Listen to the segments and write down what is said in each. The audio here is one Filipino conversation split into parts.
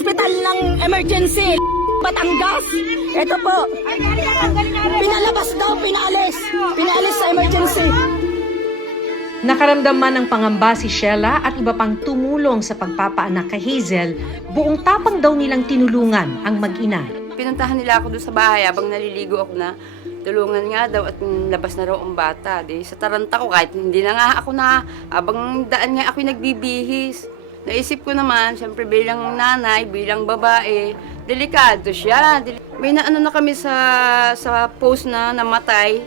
ospital ng emergency, Batangas. Ito po, pinalabas daw, pinalis sa emergency. Nakaramdam man ng pangamba si Sheila at iba pang tumulong sa pagpapaanak kay Hazel, buong tapang daw nilang tinulungan ang mag-ina. Pinuntahan nila ako doon sa bahay habang naliligo ako na tulungan nga daw at labas na raw ang bata. Di, sa taranta ko kahit hindi na nga ako na habang daan nga ako'y nagbibihis. Naisip ko naman, siyempre bilang nanay, bilang babae, delikado siya. May naano na kami sa post na namatay.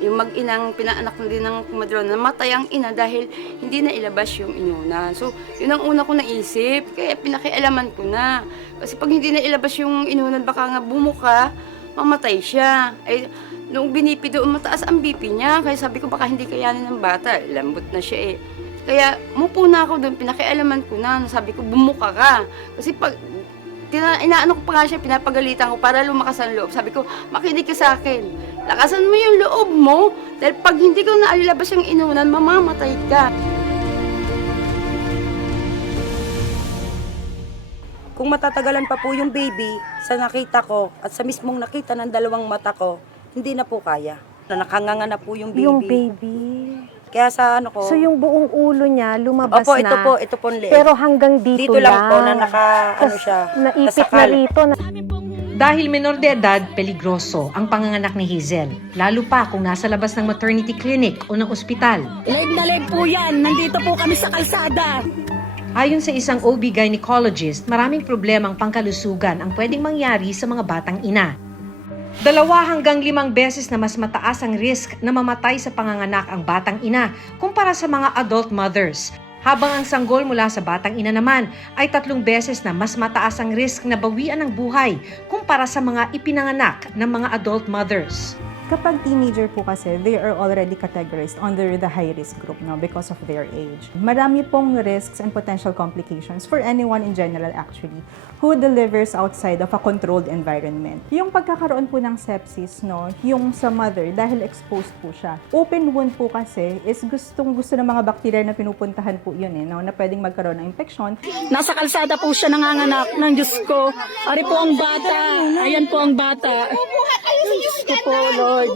Yung mag-inang pinaanak na din ng kumadron, namatay ang ina dahil hindi na ilabas yung inunan. So, yun ang una ko naisip, kaya pinakialaman ko na. Kasi pag hindi na ilabas yung inunan, baka nga bumuka, mamatay siya. Ay, nung binipi doon, mataas ang BP niya. Kaya sabi ko, baka hindi kayanin ng bata. Lambot na siya eh. Kaya, mupo na ako doon, pinakialaman ko na. Sabi ko, bumuka ka. Kasi pag, inaano ko pa nga siya, pinapagalitan ko para lumakas ang loob. Sabi ko, makinig ka sa akin. Lakasan mo yung loob mo. Dahil pag hindi ko naalilabas yung inunan, mamamatay ka. Kung matatagalan pa po yung baby, sa nakita ko at sa mismong nakita ng dalawang mata ko, hindi na po kaya. Nakanganga na po yung baby. Yung baby. Kaya sa ano ko... So yung buong ulo niya lumabas Opo, na. ito po ang leeg. Pero hanggang dito, Dito lang po na ano siya. Naipit na nasakal. rito. Dahil menor de edad, peligroso ang panganganak ni Hazel, lalo pa kung nasa labas ng maternity clinic o ng ospital. Leg na leg po yan. Nandito po kami sa kalsada. Ayon sa isang OB gynecologist, maraming problemang pangkalusugan ang pwedeng mangyari sa mga batang ina. 2 hanggang 5 beses na mas mataas ang risk na mamatay sa panganganak ang batang ina kumpara sa mga adult mothers. Habang ang sanggol mula sa batang ina naman ay 3 beses na mas mataas ang risk na bawian ng buhay kumpara sa mga ipinanganak ng mga adult mothers. Kapag teenager po kasi, they are already categorized under the high-risk group now because of their age. Marami pong risks and potential complications for anyone in general actually who delivers outside of a controlled environment. Yung pagkakaroon po ng sepsis, no, yung sa mother, dahil exposed po siya. Open wound po kasi is gusto ng mga bakterya na pinupuntahan po yun no, na pwedeng magkaroon ng infection. Nasa kalsada po siya nanganganak ng Diyos ko. Ari po ang bata. Ayan po ang bata. Diyos ko po, Lord.